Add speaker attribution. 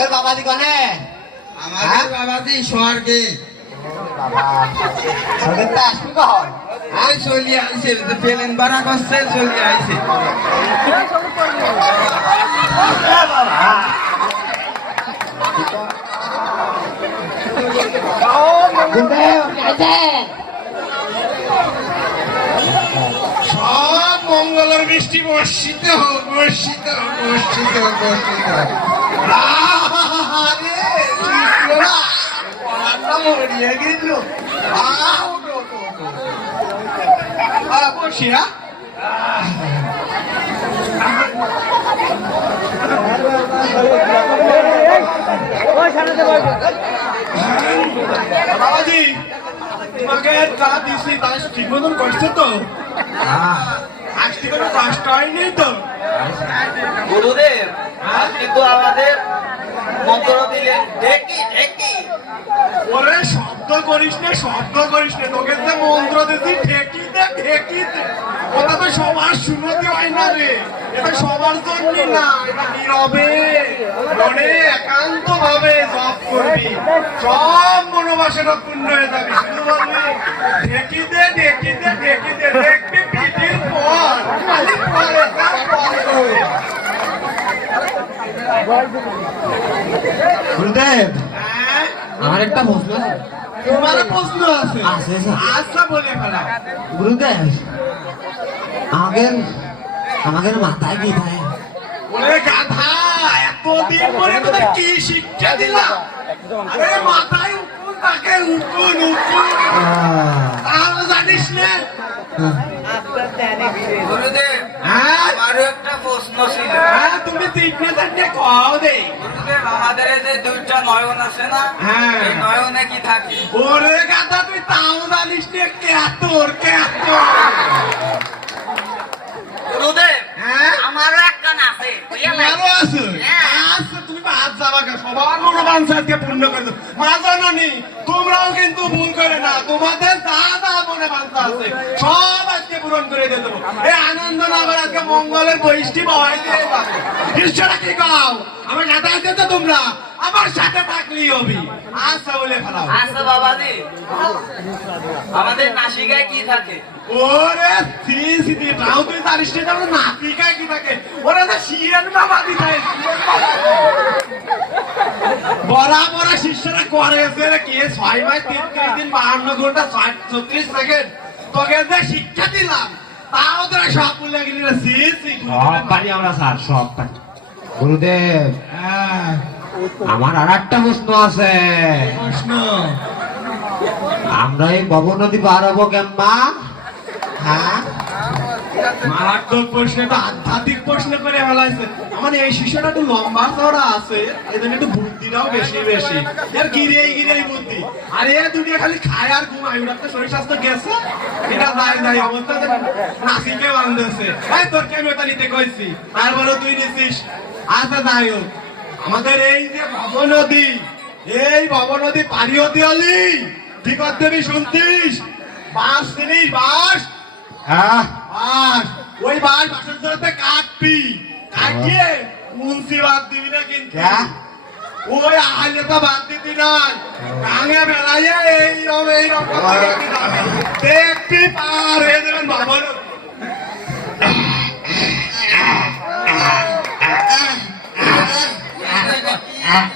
Speaker 1: তোদের বাবাজি কনে?
Speaker 2: আমাদের বাবাজি স্বর্গে।
Speaker 1: বাবা তো আসবি কখন?
Speaker 2: আই চলি আইছে প্লেন ভাড়া করছে চলি আইছে। সব মঙ্গলের বৃষ্টি বর্ষিত হোক বর্ষিত হোক বর্ষিত হোক বর্ষিত হোক আরে, কৃষ্ণরা, বসি, হ্যাঁ?
Speaker 3: বাবাজি তোমাকে যা দিছি তা ঠিক মতন করছে তো? আজকে কোনো কষ্ট হয়নি তো।
Speaker 4: গুরুদেব আপনি তো আমাদের মন্ত্র
Speaker 3: শব্দ করিস না শব্দ করিস না। তোকে যে মন্ত্র দিছি ঠেকিতে ঠেকিতে ওটা তো সবার শুনতে হয় না রে। এটা সবার জন্য না এটা নীরবে। মনে একান্ত ভাবে জপ করবি। সব মনোবাসনা পূর্ণ হয়ে যাবে। শুধু বলবি ঢেকিতে ঢেকিতে ঢেকিতে দেখবি পিঠির পর খালি পরে যা
Speaker 1: গুরুদেব
Speaker 3: হ্যাঁ?
Speaker 1: আমার একটা প্রশ্ন
Speaker 3: তোমার প্রশ্ন আছে।
Speaker 1: আছে,
Speaker 3: আচ্ছা বলে ফেলা।
Speaker 1: গুরুদেব আমাদের আমাদের মাথায় কি থাকে
Speaker 3: ওরে গাধা এতদিন পরে তোদের কি শিক্ষা দিলাম? আরে মাথায় উকুন তাকে উকুন উকুন। তাহলে জানিস না। হ্যাঁ?
Speaker 4: আমারও একটা প্রশ্ন ছিল।
Speaker 3: হ্যাঁ? তুমি তিনটে চারটে কও দে।
Speaker 4: আমাদের এই যে দুইটা নয়ন আছে না
Speaker 3: হ্যাঁ।
Speaker 4: থাকে।
Speaker 3: ওরে গাধা তুই তাও জানিস না কেতর কেতর
Speaker 4: গুরুদেব
Speaker 3: হ্যাঁ?
Speaker 4: আমারও একটা আছে বুঝলেন?
Speaker 3: আছে
Speaker 4: হ্যাঁ।
Speaker 3: আচ্ছা তুমি মাছ যাবা কে সবার মনোবাঞ্ছা আজকে পূর্ণ করে দাও মা জাননি তোমরাও কিন্তু ভুল করে না তোমাদের যা যা মনে বাঞ্ছা আছে সব আজকে পূরণ করে দিয়ে দেবো। এই আনন্দ নগর আজকে মঙ্গলের বৈষ্টি বহাই দিয়ে যাবে ঈশ্বরা কি গাও আমার আছে তো তোমরা। আমার সাথে থাকলেই হবি। আচ্ছা বলে ফেলাও।
Speaker 4: আচ্ছা বাবাজি। আমাদের নাসিকায় কি থাকে?
Speaker 3: ওরে সি সি দি তাও তুই জানিস না আমার নাতিকায় কি থাকে? ওরা শিয়ান বাবা দি থাকে বড়া বড়া শিষ্যরা করে এসে কি ছয় মাস দিন বাহান্ন ঘণ্টা ছয় ছত্রিশ সেকেন্ড তোকে যে শিক্ষা দিলাম তাও তোরা সব ভুলে গেলি রে। সি সি
Speaker 1: সব পারি আমরা স্যার সব পারি। গুরুদেব।
Speaker 3: হ্যাঁ।
Speaker 1: আমার আর একটা প্রশ্ন আছে।
Speaker 3: প্রশ্ন।
Speaker 1: আমরা এই বব নদী পার হব কেম্মা হ্যাঁ?
Speaker 3: মারাত্মক প্রশ্ন আধ্যাত্মিক প্রশ্ন করে ফেলাইছে। মানে এই শিশুটা একটু লম্বা চড়া আছে এজন্য একটু বুদ্ধিটাও বেশি বেশি। এর গিরে গিরে বুদ্ধি। আর এ দুনিয়া খালি খায় আর ঘুমায় ওটা তো শরীর স্বাস্থ্য গেছে। এটা যাই যাই অবস্থা নাসিকে বান্ধেছে। এই তোর কেমিওটা নিতে কইছি? তারপরে তুই নিছিস। আচ্ছা যাই হোক। আমাদের এই যে ভব নদী এই ভব নদী পারি হতে হলি বিপদ দেবী শুনতিস বাস চিনিস বাস
Speaker 1: হ্যাঁ।
Speaker 3: বাস ওই বাস বাসের জন্য কাটবি। কাটিয়ে মুন্সি বাদ দিবি না কিন্তু? ওই আহলে তো বাদ দিবি না। গাঙে বেলাইয়ে এই রকম এই দেখবি পার হয়ে যাবেন বাবা